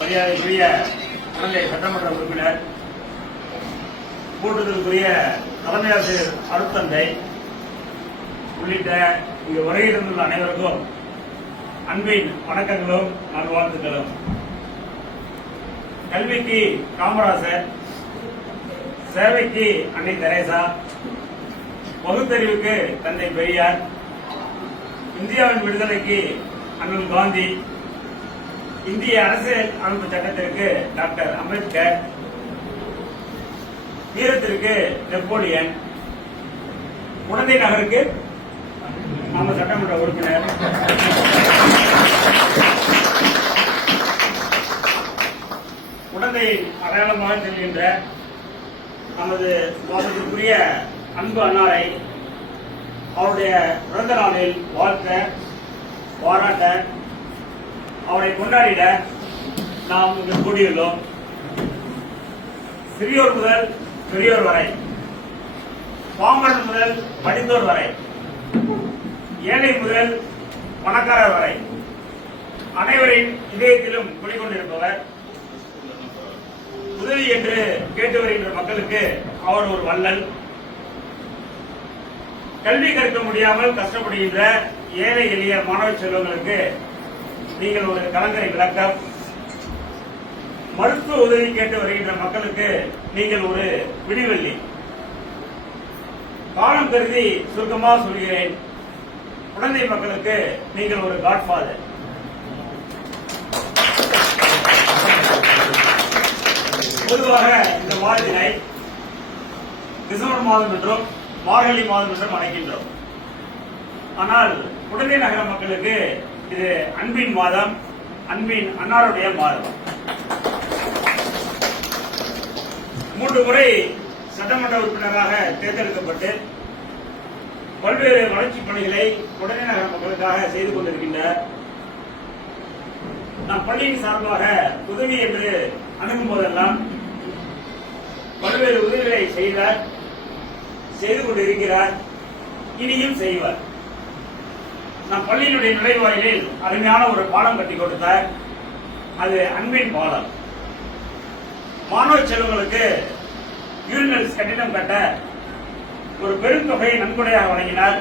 மரியாதைக்குரிய இலங்கை சட்டமன்ற உறுப்பினர், கூட்டத்திற்குரிய தலைமை ஆசிரியர் அருட்தந்தை உள்ளிட்ட இங்கு வருகின்ற அனைவருக்கும் அன்பின் வணக்கங்களும் நல்வாழ்த்துக்களும். கல்விக்கு காமராசர், சேவைக்கு அன்னை தெரேசா, பகுத்தறிவுக்கு தந்தை பெரியார், இந்தியாவின் விடுதலைக்கு அண்ணல் காந்தி, இந்திய அரசியல் அமைப்பு சட்டத்திற்கு டாக்டர் அம்பேத்கர், வீரத்திற்கு நெப்போலியன், குழந்தை நகருக்கு நம்ம சட்டமன்ற உறுப்பினர், குழந்தை அடையாளமாக செல்கின்ற நமது மாதத்திற்குரிய அன்பு அன்னாரை அவருடைய பிறந்த நாளில் வாழ்த்த, பாராட்ட, அவரை கொண்டாடிட நாம் இங்கு கூடியுள்ளோம். சிறியோர் முதல் பெரியோர் வரை, பாமரன் முதல் படித்தோர் வரை, ஏழை முதல் பணக்காரர் வரை அனைவரின் இதயத்திலும் குடிக்கொண்டிருப்பவர். உதவி என்று கேட்டு வருகின்ற மக்களுக்கு அவர் ஒரு வள்ளல். கல்வி கற்க முடியாமல் கஷ்டப்படுகின்ற ஏழை எளிய மாணவ செல்வங்களுக்கு நீங்கள் ஒரு கலங்கரை விளக்கம். மருத்துவ உதவி கேட்டு வருகின்ற மக்களுக்கு நீங்கள் ஒரு விடிவெள்ளி. காலம் கருதி சுருக்கமாக சொல்கிறேன், குழந்தை மக்களுக்கு நீங்கள் ஒரு காட்ஃபாதர். பொதுவாக இந்த வாழ்த்தினை டிசம்பர் மாதம் என்றும் மார்கழி மாதம் என்றும் அழைக்கின்றோம். ஆனால் குழந்தை நகர மக்களுக்கு இது அன்பின் மாதம், அன்பின் அன்னாருடைய மாதம். 3 முறை சட்டமன்ற உறுப்பினராக தேர்ந்தெடுக்கப்பட்டு பல்வேறு வளர்ச்சிப் பணிகளை குழந்தை நகர மக்களுக்காக செய்து கொண்டிருக்கின்றார். நாம் பள்ளியின் சார்பாக உதவி என்று அணுகும் போதெல்லாம் பல்வேறு உதவிகளை செய்து கொண்டிருக்கிறார், இனியும் செய்வார். நம் பள்ளியினுடைய நுழைவாயிலில் அருமையான ஒரு பாலம் கட்டி கொடுத்தார். அது அன்பின் பாலம். மாணவ செல்வங்களுக்கு யூரினல்ஸ் கட்டிடம் கட்ட ஒரு பெருந்தொகையை நன்கொடையாக வழங்கினார்.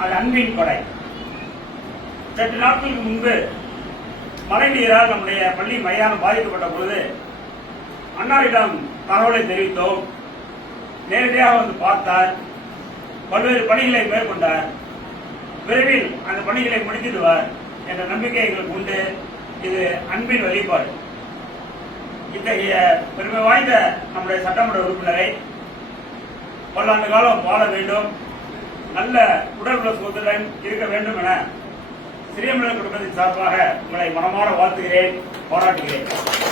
அது அன்பின் கொடை. சற்று நாட்களுக்கு முன்பு மழை நீரால் நம்முடைய பள்ளி மைதானம் பாதிக்கப்பட்ட பொழுது அன்னாரிடம் தகவலை தெரிவித்தோம். நேரடியாக வந்து பார்த்தார், பல்வேறு பணிகளை மேற்கொண்டார். விரைவில் அந்த பணிகளை முடித்திடுவார் என்ற நம்பிக்கை எங்களுக்கு உண்டு. இது அன்பின் வெளிப்பாடு. இத்தகைய பெருமை வாய்ந்த நம்முடைய சட்டமன்ற உறுப்பினரை பல்லாண்டு காலம் வாழ வேண்டும், நல்ல உடல் உள்ள சுகத்துடன் இருக்க வேண்டும் என சிறியமிழர் குடும்பத்தின் சார்பாக உங்களை மனமாற வாழ்த்துகிறேன், பாராட்டுகிறேன்.